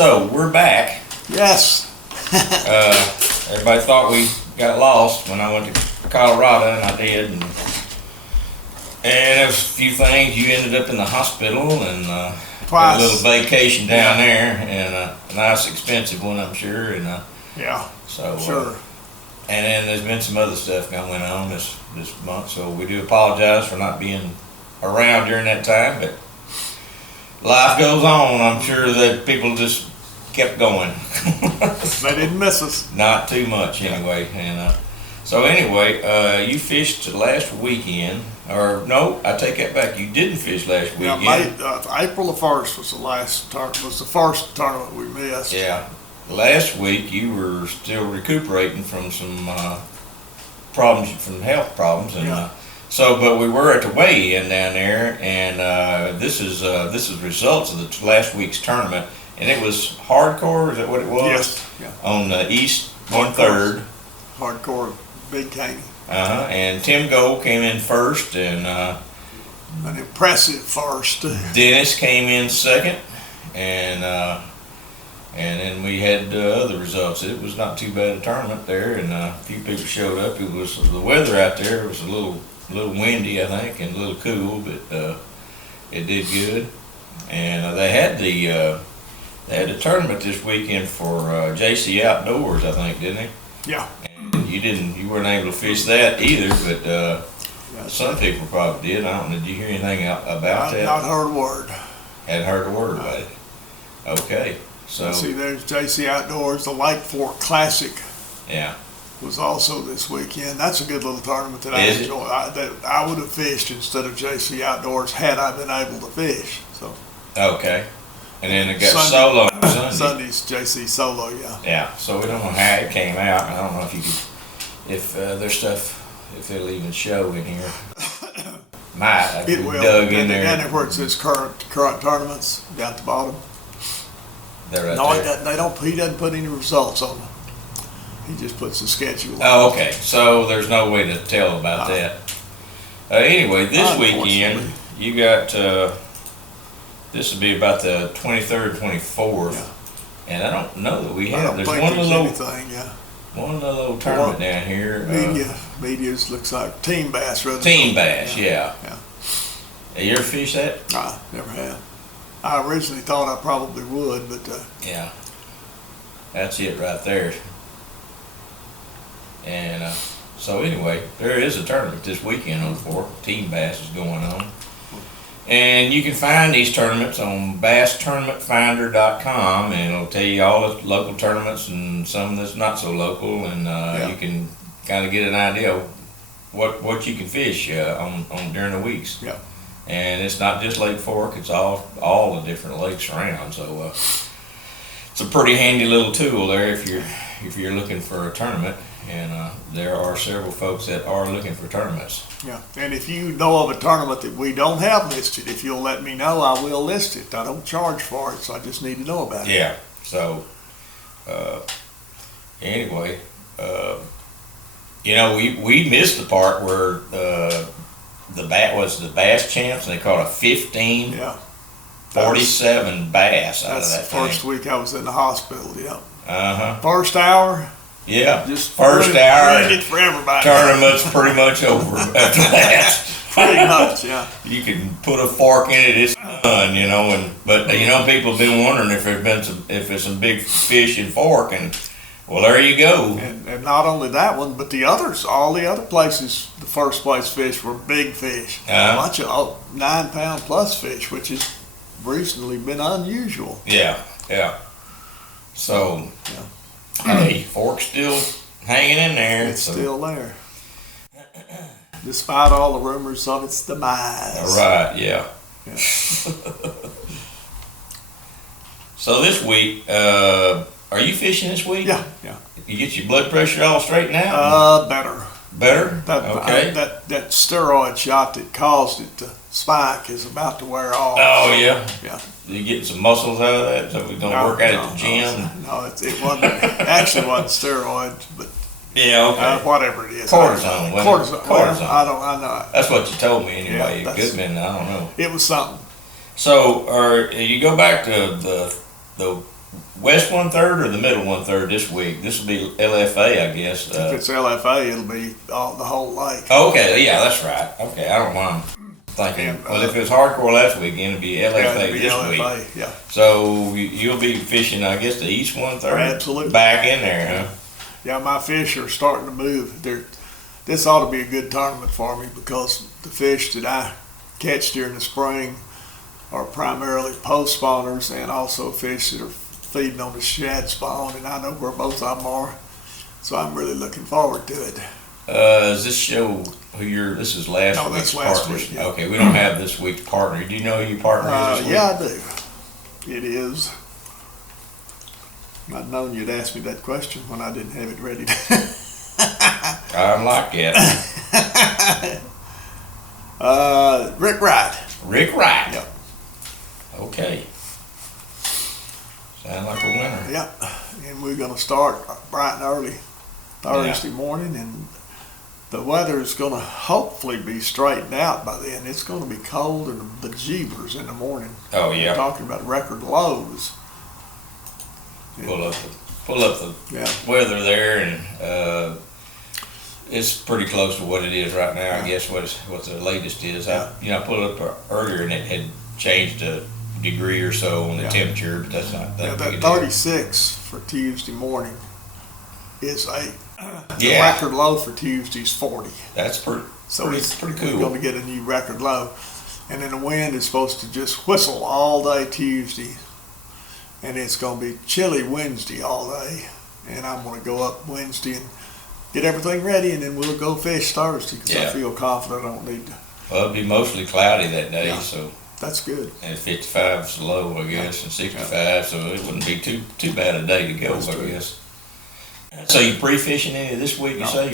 So we're back. Yes. Everybody thought we got lost when I went to Colorado, and I did. And there was a few things. You ended up in the hospital, and Twice. a little vacation down there, and a nice expensive one, I'm sure. And Yeah. so Sure. and then there's been some other stuff going on this month, so we do apologize for not being around during that time, but life goes on. I'm sure that people just kept going. They didn't miss us. Not too much anyway. And so anyway, you fished last weekend, or no, I take that back. You didn't fish last Yeah, weekend. April the 1st was the first tournament we missed. Yeah. Last week you were still recuperating from some problems, from health problems, and Yeah. but we were at the weigh-in down there, and this is results of the last week's tournament, and it was hardcore. Is that what it was? Yes. Yeah. On the East 1/3. Hardcore, Big Caney. And Tim Gold came in first, and An impressive first. Dennis came in second, and then we had other results. It was not too bad a tournament there, and a few people showed up. It was the weather out there was a little windy, I think, and a little cool, but it did good. And they had the tournament this weekend for JC Outdoors, I think, didn't they? Yeah. And you weren't able to fish that either, but some people probably did. I don't know. Did you hear anything about that? Not heard a word. Hadn't heard a word about it. Okay. So See, there's JC Outdoors. The Lake Fork Classic yeah. was also this weekend. That's a good little tournament that I Is it? enjoy. That I would have fished instead of JC Outdoors had I been able to fish. So Okay. And then it got Sunday. solo on Sunday. Sunday's JC Solo, yeah. Yeah. So we don't know how it came out. I don't know if you could, if there's stuff, if it'll even show in here. Might. I It will. dug in Down there. there where it says current tournaments down at the bottom. They're right No, there. he doesn't put any results on them. He just puts the schedule. Oh, okay. So there's no way to tell about that. Anyway, this weekend Unfortunately. you got this will be about the 23rd, 24th, Yeah. and I don't know that we I have. don't There's think one there's little anything, yeah. tournament down here. Media's looks like team bass rather. Team bass, yeah. Yeah. Have you ever fished that? I never have. I originally thought I probably would, but Yeah. That's it right there. And so anyway, there is a tournament this weekend on for team bass is going on. And you can find these tournaments on basstournamentfinder.com, and it'll tell you all the local tournaments and some that's not so local, and you can kind of get an idea of what you can fish on during the weeks. yeah. And it's not just Lake Fork; it's all the different lakes around. So it's a pretty handy little tool there if you're looking for a tournament. And there are several folks that are looking for tournaments. Yeah, and if you know of a tournament that we don't have listed, if you'll let me know, I will list it. I don't charge for it, so I just need to know about it. Yeah. So anyway, we missed the part where the bass champs, and they caught a 15. Yeah. 47 bass out of That's that the thing. first week I was in the hospital, yeah. First hour, Yeah. just First hour. ruined it for everybody. Tournament's pretty much over after that. Pretty much, yeah. You can put a fork in it, it's done, but people have been wondering if there's some big fish in fork, and well, there you go. And not only that one, but the others, all the other places, the first place fish were big fish. A bunch of 9-pound plus fish, which has recently been unusual. Yeah. So, hey, fork's still hanging in there. It's still there. Despite all the rumors of its demise. Right, yeah. So this week, are you fishing this week? Yeah. You get your blood pressure all straightened out? Better. Better? Okay. That steroid shot that caused it to spike is about to wear off. Oh, yeah? Yeah. You getting some muscles out of that? So we're going to work out at the gym? No, it wasn't. Actually wasn't steroids, but Yeah, okay. whatever it is. Cortisone. Cortisone. Cortisone. I know. That's what you told me anyway. Yeah, It could have been, I don't know. It was something. So, you go back to the west 1/3 or the middle 1/3 this week? This will be LFA, I guess. If it's LFA, it'll be the whole lake. Oh, okay, yeah, that's right. Okay, I don't mind thinking. And, well, if it was hardcore last weekend, it'd be LFA it'll be this LFA, week. yeah. So you'll be fishing, I guess, the east 1/3. Absolutely. Back in there, huh? Yeah, my fish are starting to move. This ought to be a good tournament for me because the fish that I catch during the spring are primarily post spawners and also fish that are feeding on the shad spawn, and I know where both of them are. So I'm really looking forward to it. Does this show who this is last No, week's that's last partners? week, yeah. Okay, we don't have this week's partner. Do you know who your partner is this week? Yeah, I do. It is. I'd known you'd ask me that question when I didn't have it ready. I like it. Rick Wright. Rick Wright. Yep. Okay. Sound like a winner. Yep. And we're going to start bright and early Thursday morning, and the weather is going to hopefully be straightened out by then. It's going to be cold and the bejeebers in the morning. Oh yeah. We're talking about record lows. Pull up the weather there, and it's pretty close to what it is right now. Yeah. I guess what the latest is. I pulled up earlier, and it had changed a degree or so on the temperature, but that's not that big a deal. 36 for Tuesday morning is the record low for Tuesday is 40. That's pretty. So it's pretty cool. We're going to get a new record low, and then the wind is supposed to just whistle all day Tuesday, and it's going to be chilly Wednesday all day. And I'm going to go up Wednesday and get everything ready, and then we'll go fish Thursday because I feel confident I don't need to. Well, it'll be mostly cloudy that day, so that's good. And 55's low, I guess, and 65, so it wouldn't be too bad a day to go, I guess. So you pre-fishing any this week? You say?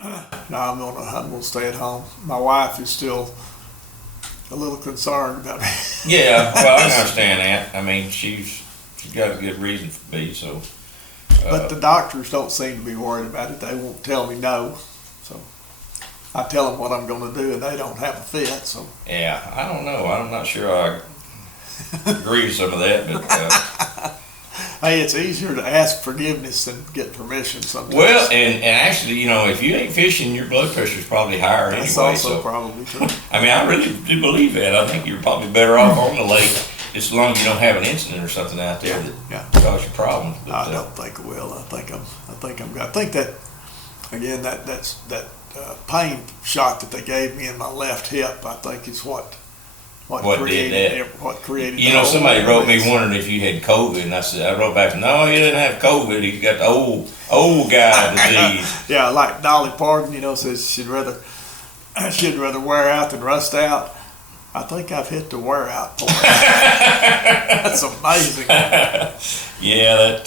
No, I'm gonna stay at home. My wife is still a little concerned about me. Yeah, well, I understand that. I mean, she's got a good reason to be. So, but the doctors don't seem to be worried about it. They won't tell me no. So I tell them what I'm going to do, and they don't have a fit. So yeah, I don't know. I'm not sure I agree with some of that, but. Hey, it's easier to ask forgiveness than get permission sometimes. Well, and actually, if you ain't fishing, your blood pressure is probably higher anyway. That's also probably true. I mean, I really do believe that. I think you're probably better off on the lake as long as you don't have an incident or something out there that cause you problems. But, I don't think it will. I think that again that pain shot that they gave me in my left hip, I think is what created that. What created somebody wrote me wondering if you had COVID, and I wrote back, no, he didn't have COVID. He got the old guy disease. Yeah, like Dolly Parton, says she'd rather wear out than rust out. I think I've hit the wear out point. That's amazing. Yeah,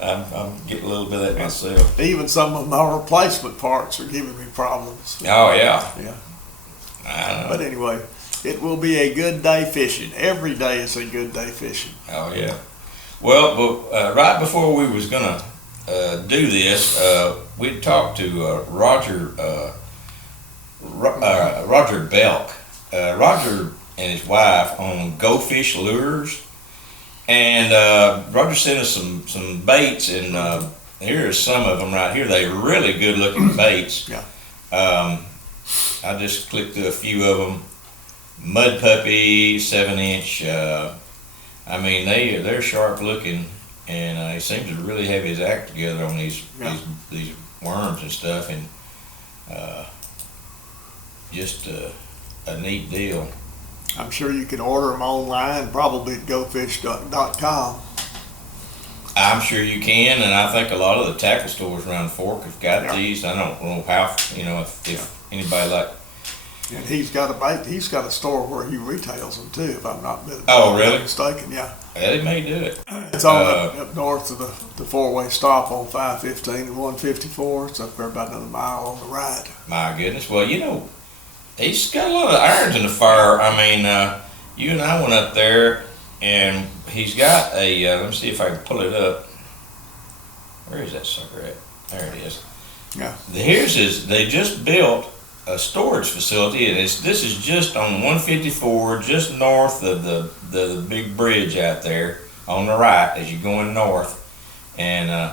I'm getting a little bit of that myself. Even some of my replacement parts are giving me problems. Oh yeah. Yeah. I know. But anyway. It will be a good day fishing. Every day is a good day fishing. Oh yeah. Well, right before we was gonna do this, we talked to Roger Belk. Roger and his wife own Go Fish Lures, and Roger sent us some baits, and here are some of them right here. They're really good looking baits. Yeah. I just clicked through a few of them. Mud Puppy, 7-inch. I mean, they're sharp looking, and he seems to really have his act together on these worms and stuff, and just a neat deal. I'm sure you can order them online, probably at gofish.com. I'm sure you can, and I think a lot of the tackle stores around the Fork have got these. I don't know how, if anybody like. And he's got a store where he retails them too, if I'm not mistaken. Yeah. Yeah, they may do it. It's on up north of the four-way stop on 515 and 154. It's up there about another mile on the right. My goodness. Well, he's got a lot of irons in the fire. I mean, you and I went up there, and he's got a. Let me see if I can pull it up. Where is that sucker at? There it is. Yeah. They just built a storage facility, and this is just on 154, just north of the big bridge out there on the right as you're going north. and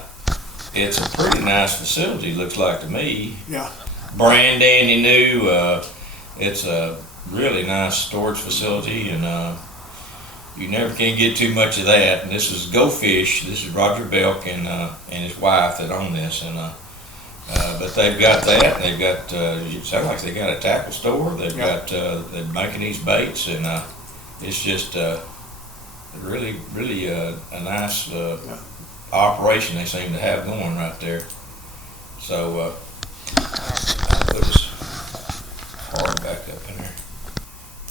it's a pretty nice facility, looks like to me. Yeah. Brand dandy new. It's a really nice storage facility, and you never can get too much of that. And this is Go Fish. This is Roger Belk and his wife that own this, and but they've got that. And they've got. It sounds like they got a tackle store. They've got. They're making these baits, and it's just really a nice operation they seem to have going right there. So I'll put his card back up in there.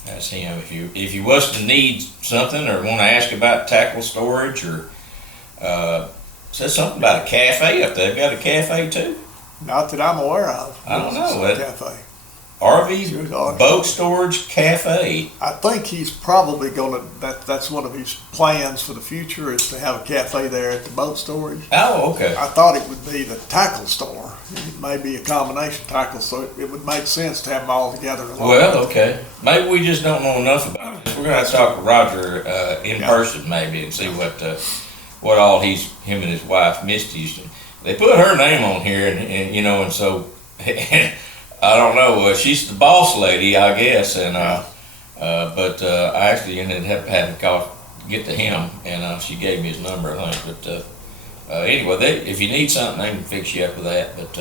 That's him. If you was to need something or want to ask about tackle storage, or says something about a cafe up there. They've got a cafe too. Not that I'm aware of. I don't know. Cafe. RV Boat Storage Cafe. I think he's probably going to, that's one of his plans for the future, is to have a cafe there at the boat storage. Oh, okay. I thought it would be the tackle store. It may be a combination tackle, so it would make sense to have them all together. Well, okay. Maybe we just don't know enough about this. We're going to have to talk to Roger in person maybe and see what all him and his wife Misty. They put her name on here, and you know, and so. I don't know. She's the boss lady, I guess, and but I actually ended up having to get to him, and she gave me his number, I think. But anyway, if you need something, they can fix you up with that. But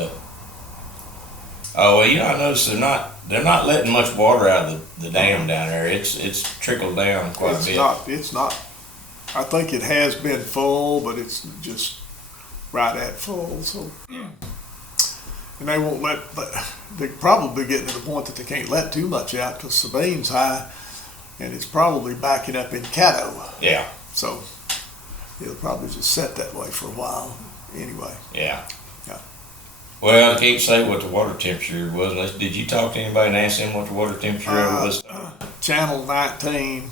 oh well, you know, I noticed they're not letting much water out of the dam down there. It's trickled down quite a bit. It's not. I think it has been full, but it's just right at full. So. And they won't they're probably getting to the point that they can't let too much out because Sabine's high and it's probably backing up in Caddo. Yeah. So it'll probably just set that way for a while anyway. Yeah. Yeah. Well, I can't say what the water temperature was. Did you talk to anybody and ask them what the water temperature was? Channel 19,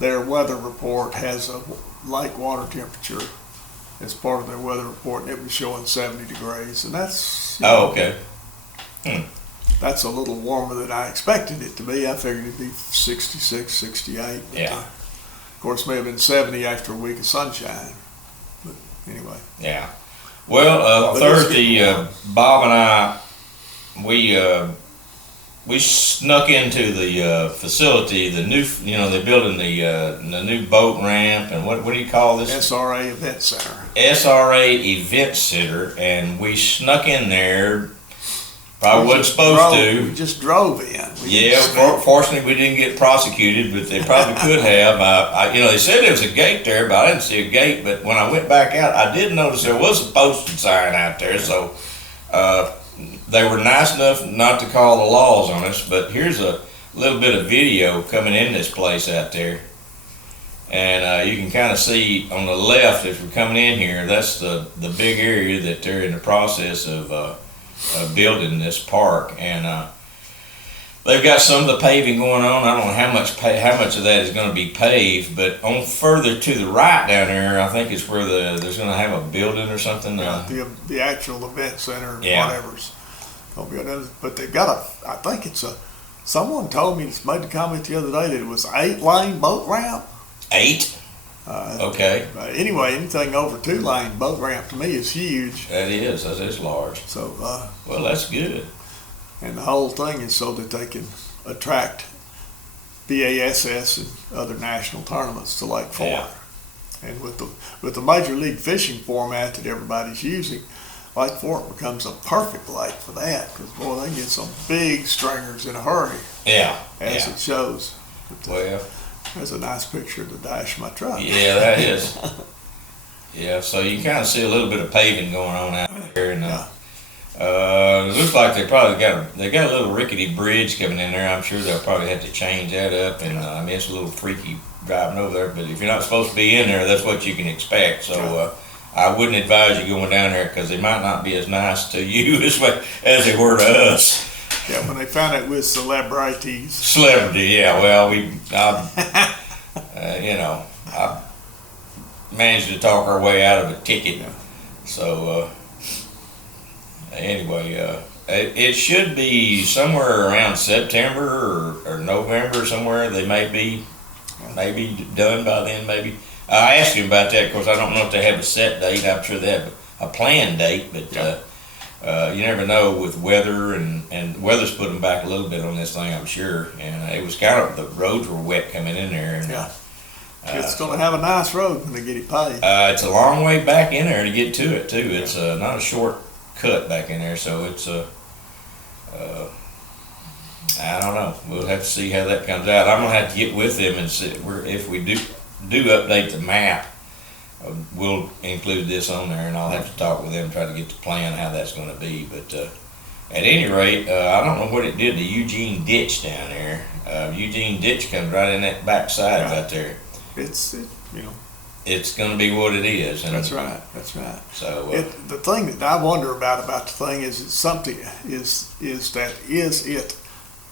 their weather report has a lake water temperature as part of their weather report, and it was showing 70 degrees, and that's okay. That's a little warmer than I expected it to be. I figured it'd be 66, 68. But, yeah. Of course, it may have been 70 after a week of sunshine. But anyway. Yeah. Well, Thursday, Bob and I, we snuck into the facility. The new, you know, they're building the new boat ramp, and what do you call this? SRA Event Center. SRA Event Center, and we snuck in there. Probably wasn't supposed to. We just drove in. Fortunately, we didn't get prosecuted, but they probably could have. You know, they said there was a gate there, but I didn't see a gate. But when I went back out, I did notice there was a posted sign out there. So they were nice enough not to call the laws on us. But here's a little bit of video coming in this place out there. And you can kind of see on the left as we're coming in here, that's the big area that they're in the process of building this park. And they've got some of the paving going on. I don't know how much of that is going to be paved, but on further to the right down there, I think it's where there's going to have a building or something. Yeah, the actual event center, yeah. Whatever's going to be on. But they've got I think it's someone told me, made the comment the other day that it was 8-lane boat ramp. 8? Okay. Anyway, anything over 2-lane boat ramp to me is huge. That is large. So. Well, that's good. And the whole thing is so that they can attract BASS and other national tournaments to Lake Fork. Yeah. And with the Major League Fishing format that everybody's using, Lake Fork becomes a perfect lake for that, because boy, they can get some big stringers in a hurry. Yeah. As it shows. But, well. There's a nice picture of the dash of my truck. Yeah, that is. Yeah, so you can kind of see a little bit of paving going on out there, and it looks like they got a little rickety bridge coming in there. I'm sure they'll probably have to change that up, and I mean, it's a little freaky driving over there. But if you're not supposed to be in there, that's what you can expect. So I wouldn't advise you going down there, because they might not be as nice to you as they were to us. Yeah, when they found out with celebrities. Celebrity, yeah. Well, you know, I managed to talk our way out of a ticket. Yeah. So, anyway, it should be somewhere around September or November somewhere. They may be done by then, maybe. I asked him about that. Of course, I don't know if they have a set date. I'm sure they have a planned date, but you never know with weather, and weather's put them back a little bit on this thing, I'm sure. And it was kind of, the roads were wet coming in there. And, it's going to have a nice road when they get it paved. It's a long way back in there to get to it, too. It's not a short cut back in there, so it's I don't know. We'll have to see how that comes out. I'm gonna have to get with them and see if we do update the map. We'll include this on there, and I'll have to talk with them, try to get the plan how that's going to be. But at any rate, I don't know what it did to Eugene Ditch down there. Eugene Ditch comes right in that back side right there. It's it's going to be what it is. And that's right. That's right. So the thing that I wonder about the thing is it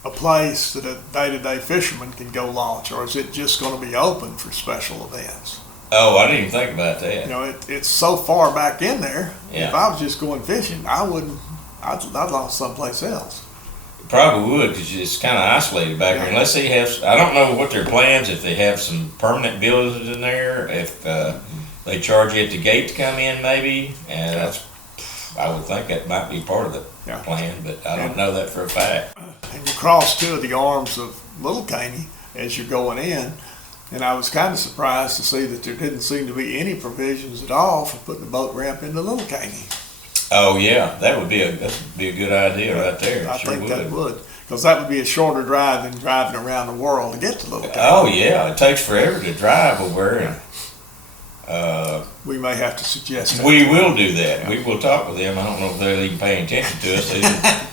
a place that a day-to-day fisherman can go launch, or is it just going to be open for special events? Oh, I didn't even think about that. You know, it's so far back in there. Yeah. If I was just going fishing, I'd launch someplace else. Probably would, because it's kind of isolated back there. Unless they have, I don't know what their plans, if they have some permanent buildings in there, if they charge you at the gate to come in, maybe. And that's, I would think that might be part of the plan, but I don't know that for a fact. And you cross two of the arms of Little Caney as you're going in, and I was kind of surprised to see that there didn't seem to be any provisions at all for putting a boat ramp into Little Caney. Oh yeah, that would be a good idea right there. I think that would, because that would be a shorter drive than driving around the world to get to Little Caney. Oh yeah, it takes forever to drive over. And, we may have to suggest that. We will do that. We will talk with them. I don't know if they're even paying attention to us. They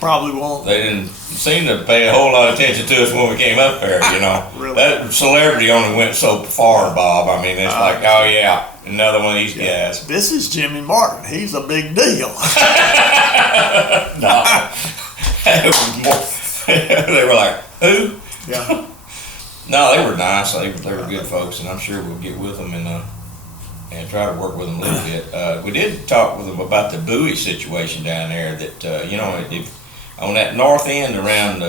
probably won't. They didn't seem to pay a whole lot of attention to us when we came up there. You know, Really? That celebrity only went so far, Bob. I mean, it's like, oh yeah, another one of these guys. This is Jimmy Martin. He's a big deal. No, it was more. They were like, who? Yeah. No, they were nice. They were good folks, and I'm sure we'll get with them and try to work with them a little bit. We did talk with them about the buoy situation down there. That you know, on that north end around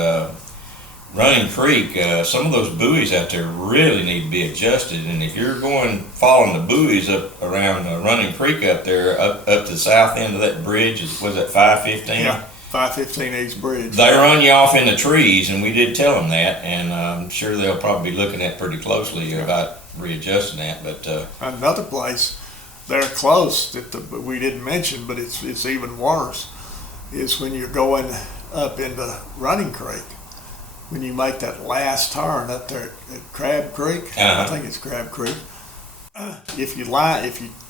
Running Creek, some of those buoys out there really need to be adjusted. And if you're following the buoys up around Running Creek up there, up to the south end of that bridge, was that 515? Yeah, 515 East Bridge. They run you off in the trees, and we did tell them that, and I'm sure they'll probably be looking at pretty closely about readjusting that. But another place there close that we didn't mention, but it's even worse, is when you're going up into Running Creek. When you make that last turn up there at Crab Creek, I think it's Crab Creek. If you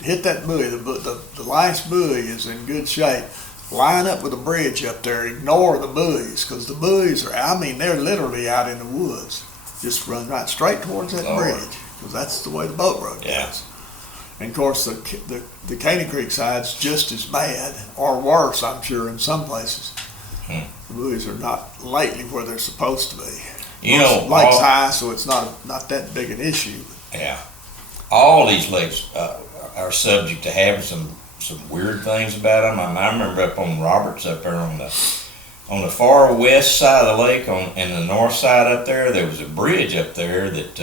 hit that buoy, the last buoy is in good shape. Line up with the bridge up there. Ignore the buoys, because the buoys they're literally out in the woods. Just run right straight towards that bridge, because that's the way the boat road goes. And of course, the Caney Creek side's just as bad, or worse, I'm sure, in some places. The buoys are not lately where they're supposed to be. You know, lake's high, so it's not that big an issue. Yeah, all these lakes are subject to having some weird things about them. I remember up on Roberts up there on the far west side of the lake, and the north side up there was a bridge up there that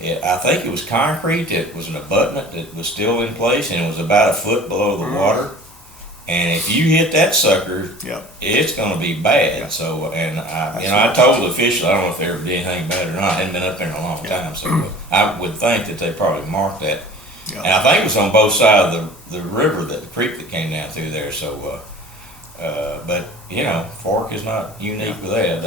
I think it was concrete. It was an abutment that was still in place, and it was about a foot below the water. And if you hit that sucker, it's going to be bad. Yeah. So, and I told the official, I don't know if they ever did anything about it or not. I hadn't been up there in a long time, so I would think that they probably marked that. Yeah. And I think it was on both sides of the river, the creek that came down through there. So, but you know, Fork is not unique with that.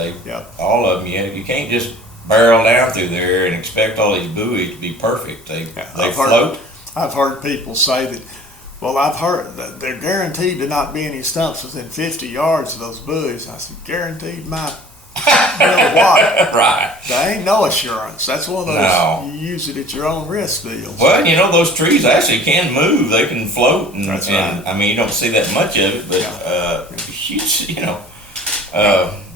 All of them, you can't just barrel down through there and expect all these buoys to be perfect. They float. I've heard people say that. Well, I've heard that they're guaranteed to not be any stumps within 50 yards of those buoys. I said, guaranteed my water. Right. There ain't no assurance. That's one of those, you use it at your own risk deals. Well, you know, those trees actually can move. They can float. That's right. I mean, you don't see that much of it, but,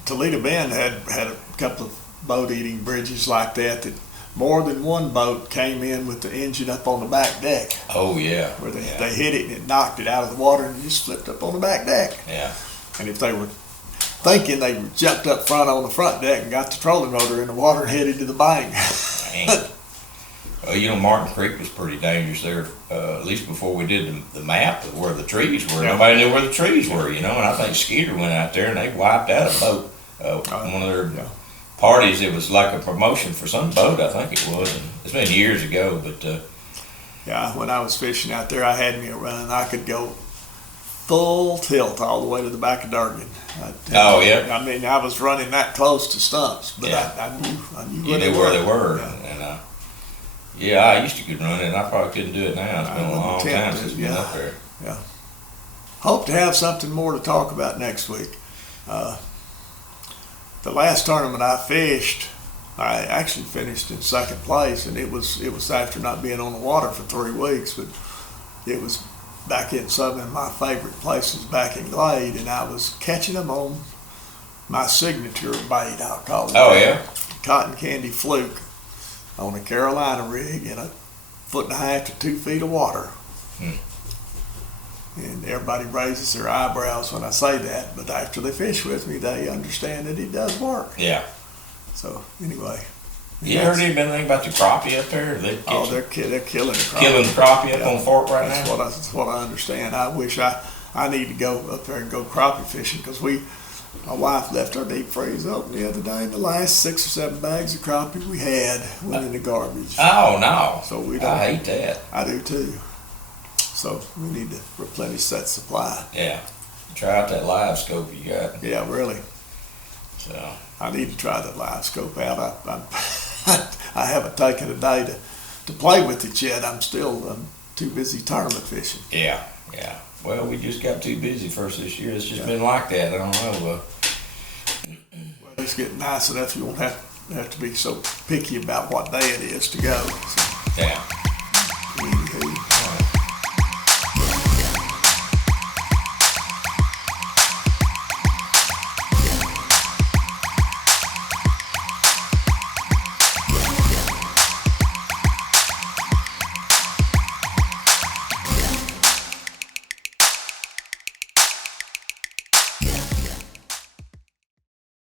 Toledo Bend had a couple of boat-eating bridges like that more than one boat came in with the engine up on the back deck. Oh, yeah. Where they hit it and it knocked it out of the water and it just flipped up on the back deck. Yeah. And if they were thinking, they jumped up front on the front deck and got the trolling motor in the water and headed to the bank. Martin Creek was pretty dangerous there, at least before we did the map of where the trees were. Yeah. Nobody knew where the trees were, and I think Skeeter went out there and they wiped out a boat. One of their parties, it was like a promotion for some boat, I think it was. And it's been years ago, but Yeah, when I was fishing out there, I had me a run. I could go full tilt all the way to the back of Durgan. Oh, yeah? I mean, I was running that close to stumps, but Yeah. I knew you knew where they were. Yeah. And I used to could run it, and I probably couldn't do it now. It's been a long tempted, time since we've been up there. Hope to have something more to talk about next week. The last tournament I fished, I actually finished in second place, and it was after not being on the water for 3 weeks, but it was back in some of my favorite places back in Glade, and I was catching them on my signature bait, I'll call it. Oh, yeah? Cotton candy fluke on a Carolina rig in 1.5 to 2 feet of water. And everybody raises their eyebrows when I say that, but after they fish with me, they understand that it does work. Yeah. So anyway. You heard anything about the crappie up there? They're killing the crappie. Killing the crappie up on Fork right now? That's what I understand. I wish I need to go up there and go crappie fishing, because my wife left our deep freeze open the other day, and the last 6 or 7 bags of crappie we had went in the garbage. Oh, no. So we don't. I hate that. I do too. So we need to replenish that supply. Yeah. Try out that live scope you got. Yeah, really. So I need to try that live scope out. I haven't taken a day to play with it yet. I'm too busy tournament fishing. Yeah. Well, we just got too busy first this year. It's just been like that. I don't know. Well, it's getting nice enough you won't have to be so picky about what day it is to go. So. Yeah.